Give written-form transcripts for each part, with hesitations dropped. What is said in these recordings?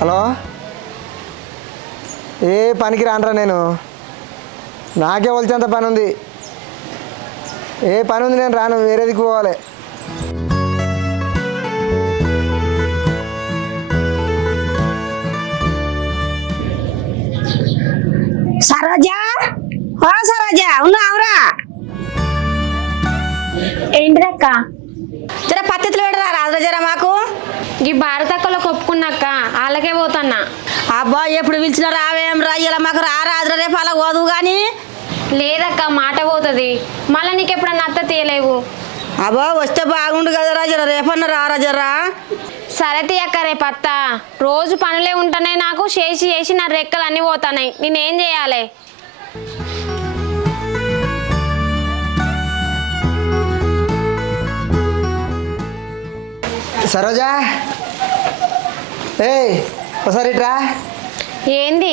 Hello, ఏ పనికి రానరా నేను. నాకే వచ్చేంత పని ఉంది. ఏ పని ఉంది, నేను రాను, వేరే దిక్కు పోవాలి. సరోజా, ఓ సరోజా, ఉన్నావురా? ఏంటిదక్క? జర పద్ధతులు పెడరా రాదురా జర మాకు. ఈ భారతక్కలో కొప్పుకున్నాక వాళ్ళకే పోతున్నా. అబ్బా ఎప్పుడు పిలిచిన రావేం రా, ఇలా మాకు రాదురా, రేపు అలా పోదు కానీ. లేదక్క, మాట పోతుంది. మళ్ళీ నీకు ఎప్పుడన్నా అత్త తీయలేవు. అబ్బా వస్తే బాగుండు కదరా, జర రేపన్న రారా జరా. సరే తీయక్క, రేపు అత్త. రోజు పనులే ఉంటున్నాయి నాకు, చేసి చేసి నా రెక్కలు అన్నీ పోతున్నాయి. నేనేం చేయాలి? సరోజా, ఏ ఒకసారి ఇట్రా. ఏంది?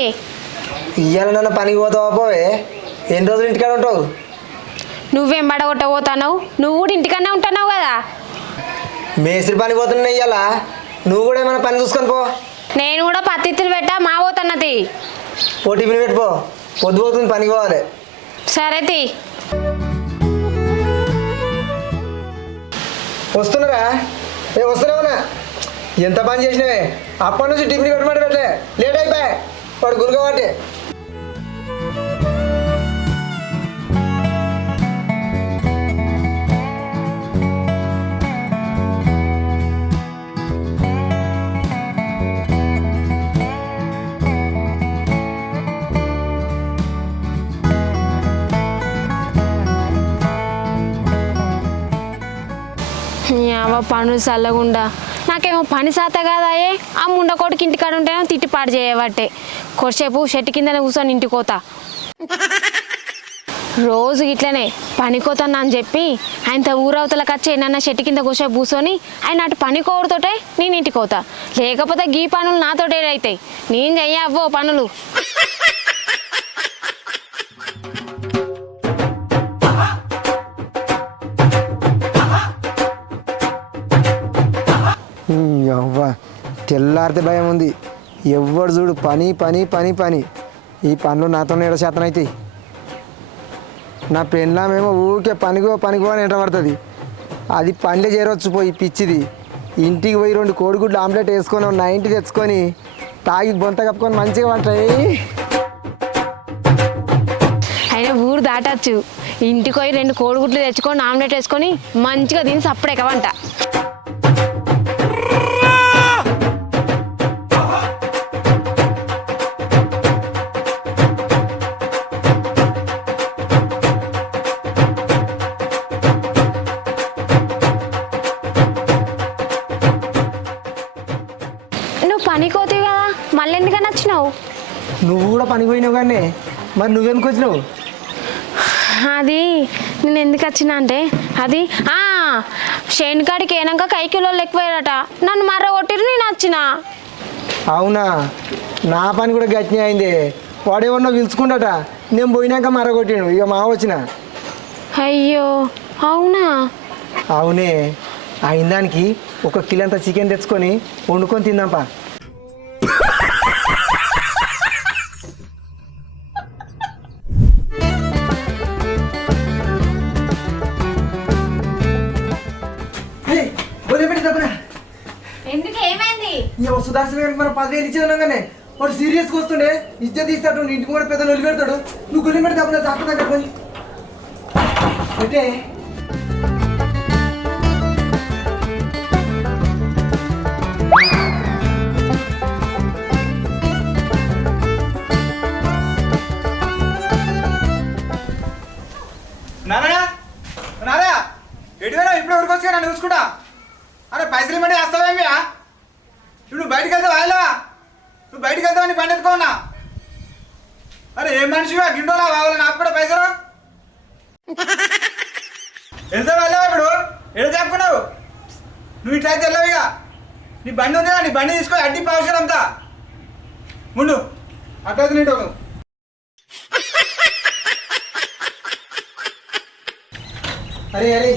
ఇవాళ నన్ను పనికి పోతావా? పోవే. ఎన్ని రోజులు ఇంటికాడ ఉంటావు? నువ్వేం బడగొట్ట పోతున్నావు? నువ్వు కూడా ఇంటికన్నా ఉంటున్నావు కదా. మేస్త్రి పని పోతున్నా ఇవాళ. నువ్వు కూడా ఏమైనా పని చూసుకొని పో. నేను కూడా పత్తిత్తులు పెట్టా మా పోతున్నది. ఓ టిఫిన్ పెట్టుకో, పొద్దు పోతుంది, పనికి పోవాలి. సరే తీ. వస్తున్నారా? ఏ వస్తున్నావునా? ఎంత పని చేసినావే, అప్పటి నుంచి టిఫిన్ పెట్టమంటే పెట్టలే, లేట్ అయిపోయా. వాడు గురుగా వాటి పనులు చల్లగుండా నాకేమో పని సాత కాదాయే. ఆ ముండ కొడుకు ఇంటికాడ ఉంటేనో తిట్టిపాటు చేయబట్టే కొద్దిసేపు చెట్టు కిందనే కూర్చొని ఇంటికోతా. రోజు ఇట్లనే పనికోతాను అని చెప్పి ఆయనతో ఊరవతలకు వచ్చి ఏమన్నా చెట్టు కింద కూర్చో కూర్చొని ఆయన అటు పనికోవడతోటే నేను ఇంటికి పోతా. లేకపోతే గీ పనులు నాతోటే అవుతాయి. నేను చెయ్యవో పనులు. అవ్వ, తెల్లారితే భయం ఉంది. ఎవ్వడు చూడు పని పని పని పని. ఈ పనులు నాతోనే ఏడో శాతం అవుతాయి. నా పెళ్ళామేమో ఊరికే పనికో పనికో అని ఎంటబడుతుంది. అది పనిలే చేరవచ్చు పోయి పిచ్చిది. ఇంటికి పోయి 2 కోడిగుడ్లు ఆమ్లెట్ వేసుకొని 90 తెచ్చుకొని తాగి బొంత కప్పుకొని మంచిగా వంటాయి. అయినా ఊరు దాటచ్చు. ఇంటికి పోయి 2 కోడిగుడ్లు తెచ్చుకొని ఆమ్లెట్ వేసుకొని మంచిగా తిని సప్పుడే వంట. పనికోతివి కదా, మళ్ళీ ఎందుకని వచ్చినావు? నువ్వు కూడా పనికి పోయినావు కానీ మరి నువ్వెందుకు వచ్చినావు? అది నేను ఎందుకు వచ్చినా అంటే అది శేనుకాడికి ఏనాక 5 కిలోలు ఎక్కువయ్యారట. నన్ను మర్ర కొట్టిరు, నేను వచ్చిన. అవునా? నా పని కూడా గట్టినే అయింది. వాడేమన్నా పిలుచుకుంటాట, నేను పోయినాక మరగొట్టిను. ఇక మా వచ్చిన. అయ్యో అవునా? అవునే. అయిన దానికి 1 కిలో అంత చికెన్ తెచ్చుకొని వండుకొని తిందాంపా. ఎందుకు, ఏమైంది? సుదర్శన్ గారికి మనం 10,000 ఇచ్చేదాం కానీ వాడు సీరియస్గా వస్తుండే. ఇజ్జత్ తీస్తాడు, ఇంటికి కూడా పెద్దలు వదిలి పెడతాడు. నువ్వు గురి పెడితే అప్పుడు డాక్టర్ దగ్గర పోయి అంటే నానా నానా ఎటువైనా ఇప్పుడు ఊరికొచ్చుగా నన్ను చూసుకుంటా. అరే పైసలు ఇవ్వండి, వేస్తావేమియా? ఇప్పుడు నువ్వు బయటకు వెళ్తావు వాయిలా, నువ్వు బయటకు వెళ్తావు నీ బండి ఎత్తుకోన్నా. అరే ఏం మనిషివా, గిండోలా కావాలి నాకు కూడా పైసలు. వెళ్తావు వెళ్ళావా? ఇప్పుడు ఎడు చెప్పుకున్నావు నువ్వు? ఇట్లయితే వెళ్ళావు. ఇక నీ బండి ఉంది, నీ బండి తీసుకో, అడ్డి పౌషలు అంతా ముందు అట్లయితే నీటో. అరే అరే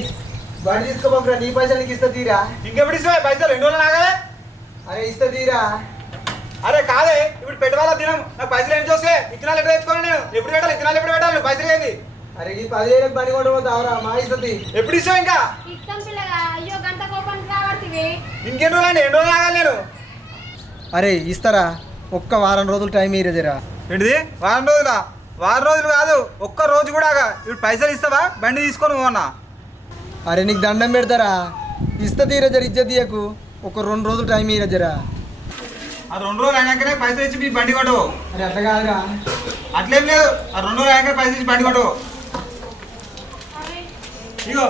బండి తీసుకోబోరా, నీ పైసలు నీకు ఇస్తా తీరా. ఇంకెప్పుడు ఇస్తావా పైసలు? 2 రోజులు నాగా. అరే ఇస్తా తీరా. అరే కాదే ఇప్పుడు పెట్టుకోవాలా దినం నాకు పైసలు ఏం చూస్తే ఇత్తనాలు ఎక్కడ తెచ్చుకోను నేను ఎప్పుడు పెట్టాలి ఇత్తనాలు ఎప్పుడు పెట్టాలి నువ్వు పైసలు ఏంది అరే ఈ 10,000 బండి కొట్టబోతావురా మా ఇస్తుంది ఎప్పుడు ఇస్తావు ఇంకా అయ్యో గంట కోపానికి రాబడుతుంది ఇంకెన్ని రోజులు అండి ఎన్ని రోజులు ఆగాలి నేను అరే ఇస్తారా ఒక్క వారం రోజులు టైం ఇరేదిరా ఏంటిది వారం రోజులా వారం రోజులు కాదు ఒక్క రోజు కూడా ఆగా ఇప్పుడు పైసలు ఇస్తావా బండి తీసుకొని పోన్నా అరే నీకు దండం పెడతారా ఇస్తా తీరజర ఇజ్జత్ తీయకు ఒక 2 రోజులు టైం ఇరేజరా ఆ 2 రోజులు అయినాకనే పైసలు ఇచ్చి మీ బండి కొట్టు అరే అట్లా కాదురా అట్లేం లేదు ఆ 2 రోజులు అయినాక పైసలు ఇచ్చి బండి కొట్టు ఇగో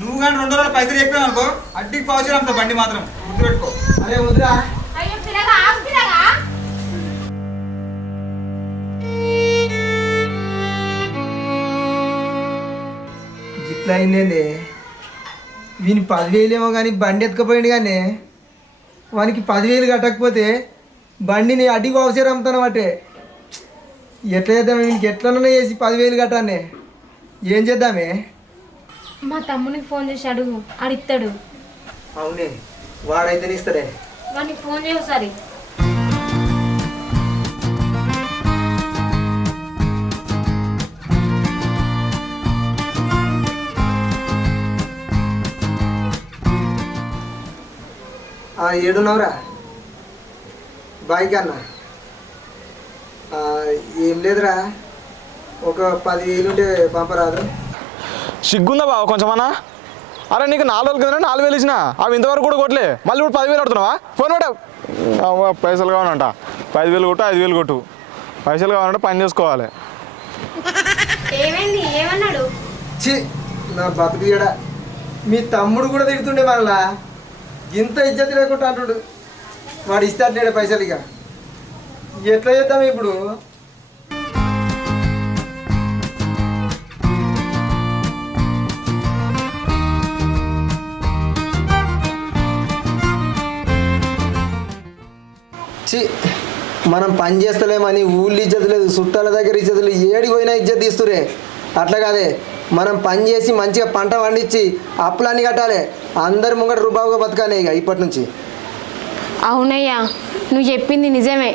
నువ్వు కానీ 2 రోజులు పైసలు చెప్పావు అనుకో అడ్డికి పౌచర్ అంత బండి మాత్రం గుర్తుపెట్టుకో అరే వద్దురా అయ్యో పిల్లగా ఆగు పిల్లగా ఇట్లా అయిందేంది వీని 10,000 ఏమో కానీ బండి ఎత్తుకపోయింది కానీ వానికి 10,000 కట్టకపోతే బండిని అడిగి అవసరం అమ్ముతాను బట్టే ఎట్లా చేద్దామే వీనికి ఎట్లనో చేసి 10,000 కట్టానే ఏం చేద్దామే మా తమ్మునికి ఫోన్ చేసి అడుగు అడిస్తాడు అవునే వాడైతే ఇస్తాడే వానికి ఫోన్ చేయ ఒకసారి ఏడున్నావురా బాయ్ కన్నా ఏం లేదురా ఒక 10,000 ఉంటే పంపరాదు సిగ్గుందా బావ కొంచెమన్నా అరే నీకు 4 రోజుల కింద 4,000 ఇచ్చిన అవి ఇంతవరకు కూడా కొట్టలే మళ్ళీ ఇప్పుడు 10,000 కొడుతున్నావా ఫోన్ కొట్టావు పైసలు కావాలంట 10,000 కొట్టు 5,000 కొట్టు పైసలు కావాలంటే పని చేసుకోవాలి ఏమైంది ఏమన్నాడు చి నా బతుకుడా మీ తమ్ముడు కూడా తిడుతుండే మళ్ళా ఇంత ఇజ్జత్ లేకుండా అంటుడు వాడు ఇస్తాడు పైసలు ఇక ఎట్లా చేద్దాం ఇప్పుడు చి మనం పని చేస్తలేమని ఊళ్ళు ఇజ్జత్ లేదు చుట్టాల దగ్గర ఇజ్జత్ లేదు ఏడికి పోయినా ఇజ్జత్ తీస్తురే అట్లా కాదే మనం పని చేసి మంచిగా పంట పండించి అప్పులన్నీ కట్టాలి అందరి ముంగట రూబాబుగా బతకాలి ఇక ఇప్పటి నుంచి అవునయ్యా నువ్వు చెప్పింది నిజమే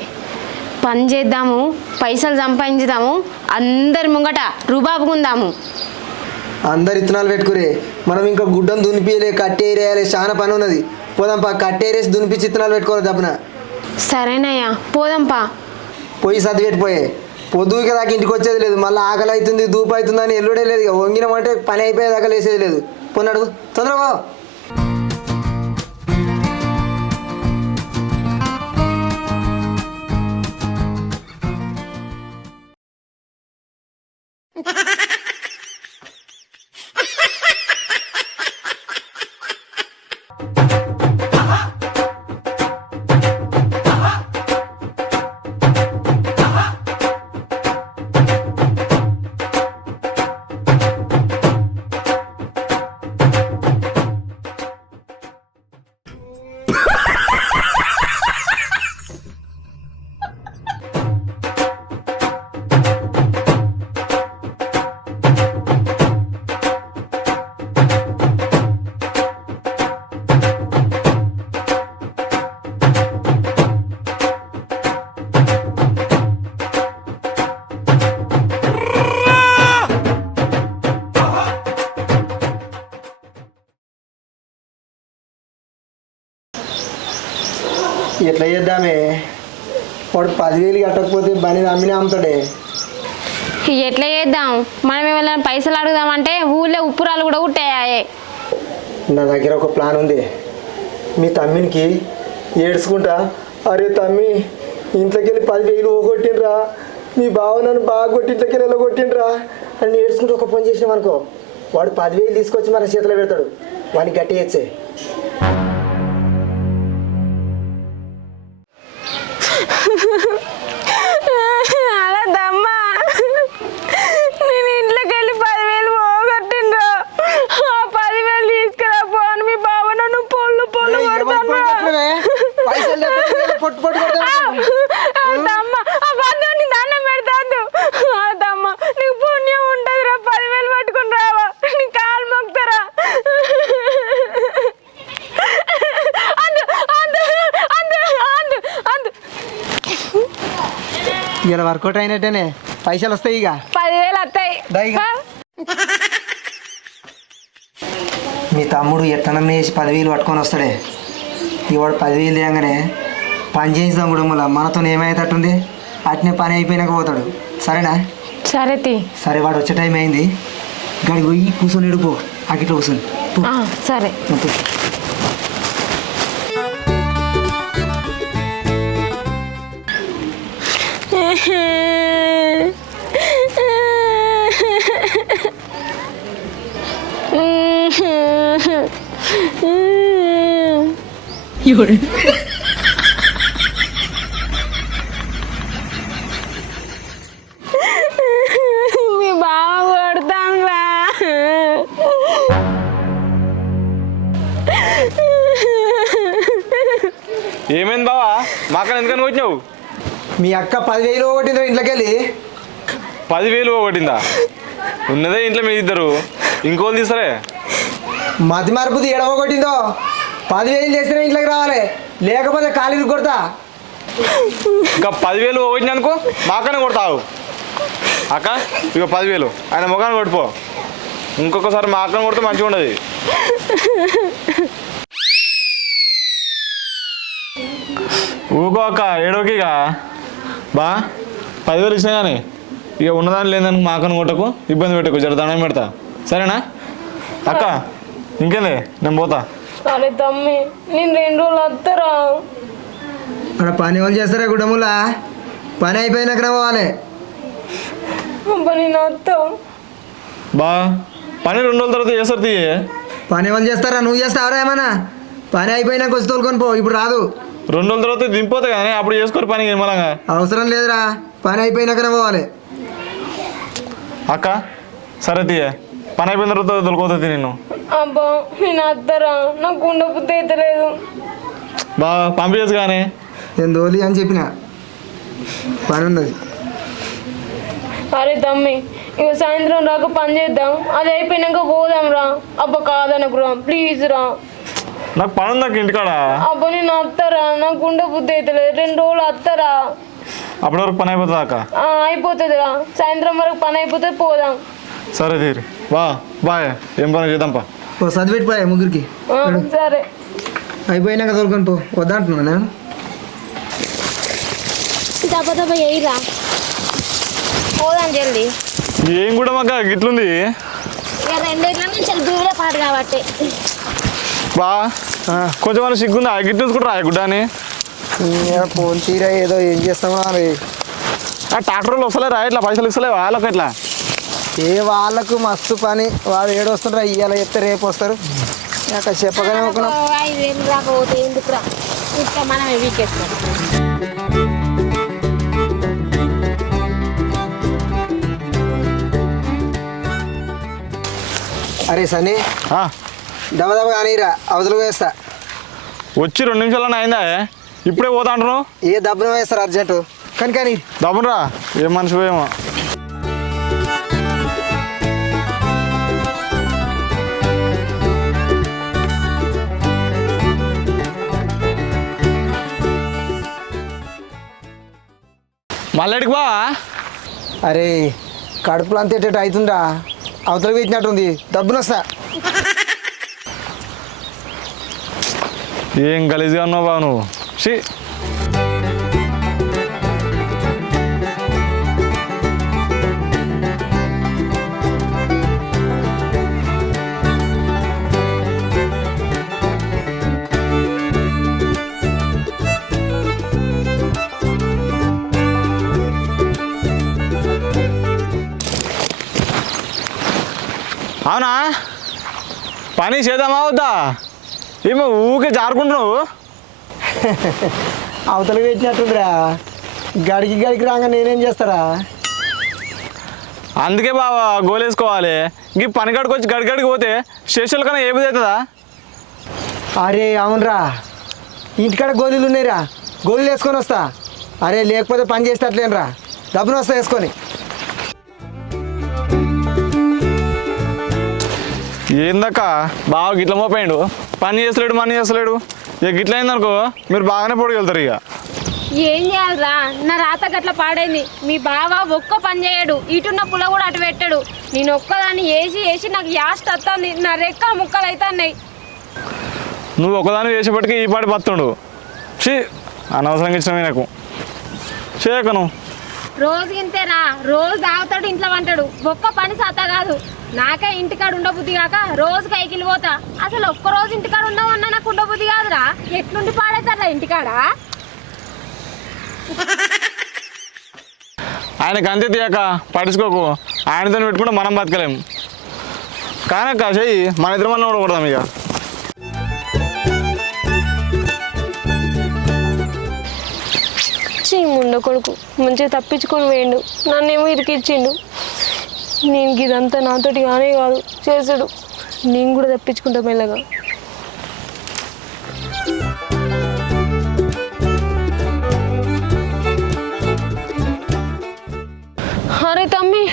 పని చేద్దాము పైసలు సంపాదించుదాము అందరి ముంగట రుబాబుకుందాము అందరు ఇత్తనాలు పెట్టుకురే మనం ఇంకా గుడ్డం దునిపియలే కట్టేరేయాలి చాలా పని ఉన్నది పోదాంపా కట్టేరేసి దునిపించి ఇత్తనాలు పెట్టుకోవాలి దప్పున సరేనయ్యా పోదాంపా పోయి సర్ది పెట్టిపోయే పొద్దుగా దాకా ఇంటికి వచ్చేది లేదు మళ్ళీ ఆకలి అవుతుంది దూపు అవుతుంది అని ఎల్లుడే లేదు ఇక వంగినమంటే పని అయిపోయేదాకా లేసేది లేదు పొన్నాడు తొందరగా ఎట్లా చేద్దామే వాడు 10,000 కట్టకపోతే బండి అమ్మినా అమ్ముతాడే ఎట్లా చేద్దాం మనం ఏమైనా పైసలు అడుగుదామంటే ఊళ్ళో ఉప్పురాలు కూడా ఉట్టాయే నా దగ్గర ఒక ప్లాన్ ఉంది మీ తమ్మినికి ఏడ్చుకుంటా అరే తమ్మి ఇంట్లోకి వెళ్ళి 10,000 ఓగొట్టిండ్రా మీ బావ నన్ను బాగా కొట్టి ఇంట్లోకి వెళ్ళి కొట్టిండ్రా అని ఏడ్చుకుంటూ ఒక పని చేసినాం అనుకో వాడు 10,000 తీసుకొచ్చి మన చేతిలో పెడతాడు వాడిని గట్టి చేచ్చే అలా దమ్మా నేను ఇంట్లోకి వెళ్ళి 10,000 పోగొట్టిండ్రా ఆ 10,000 తీసుకురా పోను మీ బావ నన్ను పొల్లు దమ్మ ఆ బంధువుని దండం పెడతాదు దమ్మ నీకు పుణ్యం ఉంటుందిరా 10,000 పట్టుకుని రావా నీ కాలు మొక్కుతారా అందు అందు అందు అందు అందు ఇలా వర్కౌట్ అయినట్టేనే పైసలు వస్తాయి ఇక 10,000 వస్తాయి దా ఇక. మీ తమ్ముడు ఎట్టనన్నా వేసి 10,000 పట్టుకొని వస్తాడే ఇవాడు 10,000 తేగానే పని చేయిస్తాం కూడా మళ్ళీ మనతో ఏమైతట్టుంది అట్నే పని అయిపోయినాక పోతాడు సరేనా సరే తీ సరే వాడు వచ్చే టైం అయింది గడికి పోయి కూర్చొని ఎడుపో అకిట్లో కూర్చొని పో. సరే పో. మీ బావ కొడతాంరా ఏమైంది బావా మాకని ఎందుకని వచ్చినావు మీ అక్క 10,000 ఒకటిందో ఇంట్లోకి వెళ్ళి 10,000 ఒకటిందా ఉన్నదే ఇంట్లో మీ ఇద్దరు ఇంకోళ్ళు తీసరే మతి మరుపుది ఎడవగొట్టిందో 10,000 చేస్తేనే ఇంట్లోకి రావాలి లేకపోతే ఖాళీ కొడతా ఇంకా 10,000 ఒకటి అనుకో మాకనే కొడతావు అక్క ఇక 10,000 ఆయన ముఖాన్ని కొట్టుపో ఇంకొకసారి మా అక్కని కొడితే మంచిగా ఉండదు ఊకో అక్క ఏడోకి ఇక బా 10,000 ఇచ్చినా కానీ ఇక ఉన్నదాన్ని లేదని మా అక్కని కొట్టకు ఇబ్బంది పెట్టకు జర దండం పెడతా సరేనా అక్క ఇంకేంది నేను పోతా అరే తమ్మి నేను 2 రోజులు వస్తారా అక్కడ పని వాళ్ళు చేస్తారా గుడ్డములా పని అయిపోయినాకనే పోవాలి అబ్బా నేను వస్తా బా పని 2 రోజుల తర్వాత చేస్తారు తీయే పని వాళ్ళు చేస్తారా నువ్వు చేస్తావరా ఏమన్నా పని అయిపోయినాక వచ్చి తోలుకొని పో ఇప్పుడు రాదు 2 రోజుల తర్వాత దింపోతే కానీ అప్పుడు చేసుకోరు పని నిమ్మలంగా అవసరం లేదురా పని అయిపోయినాకనే పోవాలి అక్క సరే తీయే పని అయిపోయిన తర్వాత దొరుకుతుంది నిన్ను అబ్బా నేను వస్తారా నాకు ఉండబుద్ధి అయితే లేదు బా పంపించచ్చు కానీ నేను దోలి అని చెప్పిన పని ఉన్నది అరే తమ్మి ఇక సాయంత్రం రాక పని చేద్దాం అది అయిపోయినాక పోదాం రా అబ్బా కాదనకు రా ప్లీజ్ రా నాకు పని ఉంది నాకు ఇంటికాడ అబ్బా నేను వస్తారా నాకు ఉండబుద్ధి అయితే లేదు 2 రోజులు వస్తారా అప్పటి వరకు పని అయిపోతుంది అక్క అయిపోతుంది రా సాయంత్రం వరకు పని అయిపోతే పోదాం సరే తీరి బా బాయ్ ఏం పని చేద్దాంపా ఓ చదివిపెట్టిపోయా ముగ్గురికి సరే అయిపోయినాక తోలుకొని పో వద్దంటున్నా నేను దెబ్బ దెబ్బ వేయరా పోదాం జల్దీ ఏం కూడా మాకు గిట్లుంది ఇక 2 ఇళ్ళ నుంచి దూరే పాడు కాబట్టి బా కొంచెం మనం సిగ్గుందా గిట్లు చూసుకుంటారా గుడ్డ అని ఫోన్ తీరా ఏదో ఏం చేస్తామో అని ఆ ట్రాక్టర్ వాళ్ళు వస్తలేరా ఇట్లా పైసలు ఇస్తలేవా వాళ్ళకి ఇట్లా ఏ వాళ్ళకు మస్తు పని వాడు ఏడు వస్తుండ్రా ఇవాళ చెప్తే రేపు వస్తారు అక్కడ చెప్పగానే ఒక 5,000 రాకపోతే ఎందుకురా ఇంకా మనమే వీకెత్తాం అరే సన్నీ దబ దబ కానీరా అవతల వేస్తా వచ్చి 2 నిమిషాలన్నా అయిందా ఇప్పుడే పోతా అంటున్నావు ఏ దబ్బున వేస్తారు అర్జెంటు కానీ దమ్మురా ఏం మనిషి ఏమో మళ్ళీడికి బా అరే కడుపులో అంత ఎట్టేట అవుతుందా అవతల పెట్టినట్టుంది దబ్బున వస్తా ఏం గలీజ్గా ఉన్నావు బావ నువ్వు షీ అవునా పని చేద్దామా వద్దా ఏమో ఊకే జారుకుంటున్నావు అవతల పెట్టినట్టుందిరా గడికి రాగా నేనేం చేస్తారా అందుకే బావా గోలేసుకోవాలి ఇంక పని కాడికి వచ్చి గడికి పోతే స్టేషన్ల కన్నా ఏ బుద్ధి అవుతుందా అరే అవునరా ఇంటికాడ గోళీలు ఉన్నాయిరా గోళీలు వేసుకొని వస్తా అరే లేకపోతే పని చేసేటట్లేనురా డబ్బును వస్తా వేసుకొని ఏందక్క బాగా గిట్ల మోపోయాడు పని చేస్తలేడు ఇక గిట్ల అయిందనుకో మీరు బాగానే పొడిగెళ్తారు ఇక ఏం చేయాలరా, నా రాత గట్ల పాడైంది. మీ బావ ఒక్క పని చేయడు, ఇటున్న పుల్ల కూడా అటు పెట్టాడు. నేను ఒక్కదాన్ని వేసి నాకు యాస్ట్ వస్తుంది, నా రెక్కలు ముక్కలు అవుతున్నాయి. నువ్వు ఒకదాన్ని చేసేపటికి ఈ పాటి బతుండు. షీ అనవసరంగా ఇచ్చినవి నాకు చేయకను. రోజు ఇంతేనా, రోజు తాగుతాడు, ఇంట్లో వంటాడు, ఒక్క పని సత్తా కాదు. నాకే ఇంటికాడ ఉండబుద్ధి కాక రోజు కైకిలు పోతా. అసలు ఒక్కరోజు ఇంటికాడ ఉండవన్నా నాకు ఉండబుద్ధి కాదురా. ఎట్లుండి పాడేస్తారా ఇంటికాడ? ఆయనకు అంతే తీయక పట్టించుకోకు. ఆయనతో పెట్టుకుంటే మనం బతకలేం. కానక్క చెయ్యి, మన ఇద్దరు మనం ఉండకూడదాం ఇక. ముండ కొడుకు మంచిగా తప్పించుకొని వేయండు, నన్నేమో ఇరికిచ్చిండు. నేను ఇదంతా నాతోటి కానే కాదు చేసాడు. నేను కూడా తప్పించుకుంటా మెల్లగా. అరే తమ్మి,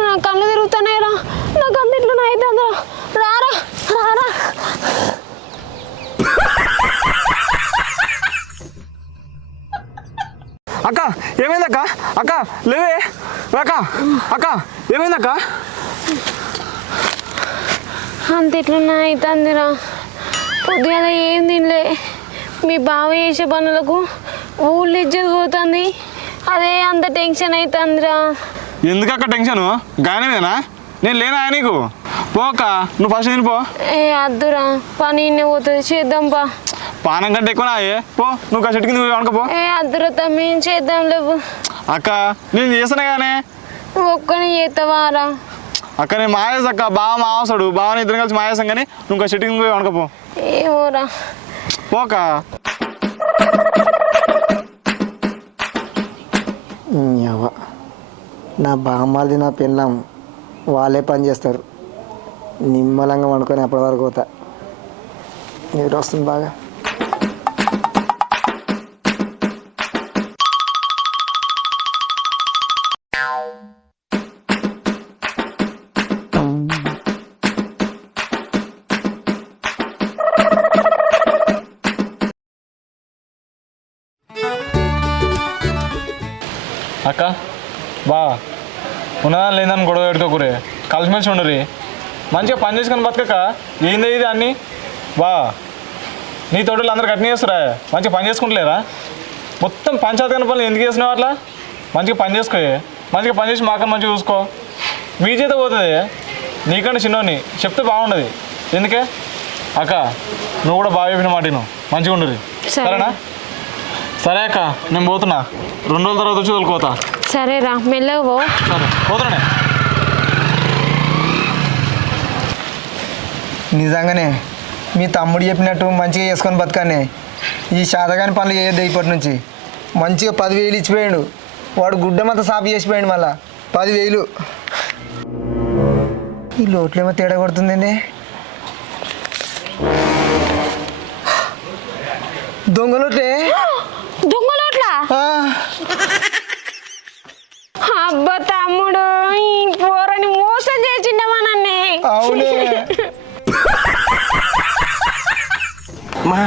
నా కళ్ళు తిరుగుతున్నాయిరా, నాకు అందిట్లో అవుతుందిరా. రారా రారా. అక్క ఏమైందక్క? అక్క లేవే అక్క. అక్క ఏమైందక్క? అంత ఎట్లున్నా అవుతుందిరా. పొద్దుగాల ఏం తినలే. మీ బావ చేసే పనులకు ఊళ్ళో ఇజ్జత్ పోతుంది. అదే అంత టెన్షన్ అవుతుందిరా. ఎందుకక్క టెన్షను? గాయనమేనా? నేను లేనా నీకు? పోక నువ్వు ఫస్ట్ తినిపో. ఏ అద్దురా, పని ఇన్నే పోతుంది, చేద్దాంపా. పానం కంటే ఎక్కువ నాయే. పో నువ్వు ఆ చెట్టు కింద అనుకోపో. ఏ అద్దురా తమ్మి, చేద్దాం లేవు. అక్క నేను చేస్తాను కానీ ఒక్కని చేస్తావారా? అక్క నేను మాయేసా అక్క. బాగా మావసాడు, బాగా ఇద్దరు కలిసి మాయేసాం కానీ నువ్వు ఆ చెట్టు కింద పోయి అనుకోపో. ఏమోరా. పోక నా బామ్మది నా పెళ్ళాం వాళ్ళే పని చేస్తారు. నిమ్మలంగా వండుకొని అప్పటి వరకు పోతా. నీరు వస్తుంది బాగా. అక్క బా ఉన్నదాన్ని లేదని గొడవ పెట్టుకోకూరే, కలిసిమెలిసి ఉండరు. మంచిగా పని చేసుకొని బతకక ఏంది ఇది అన్నీ. బా నీ తోటలు అందరు కట్టిన చేస్తారా? మంచిగా పని చేసుకుంటలేరా? మొత్తం పంచాయతీ పనులు ఎందుకు చేసినావు అట్లా? మంచిగా పని చేసుకోయే, మంచిగా పని చేసి మాకని మంచిగా చూసుకో. మీ చేత పోతుంది, నీకంటే చిన్నోని చెప్తే బాగుండదు. ఎందుకే అక్క నువ్వు కూడా బాగా చెప్పిన మాట నువ్వు మంచిగా ఉండరు. సరేనా? సరే అక్క నేను పోతున్నా, 2 రోజుల తర్వాత వచ్చి తోలుకోతా. సరేరా, మెల్లగా పో. సరే పోతున్నానే. నిజంగానే మీ తమ్ముడు చెప్పినట్టు మంచిగా చేసుకొని బతకానే. ఈ శాతగాని పనులు చేయొద్దు ఇప్పటి నుంచి. మంచిగా 10,000 ఇచ్చిపోయాడు వాడు. గుడ్డమంతా సాపు చేసిపోయాడు. మళ్ళా 10,000. ఈ లోట్లేమో తేడా కొడుతుందండి. దొంగలోట్లే. దొంగలోట్లా? అబ్బా తమ్ముడు, ఈ పోరని మోసం చేసిండమా నన్నే. అవునే. మా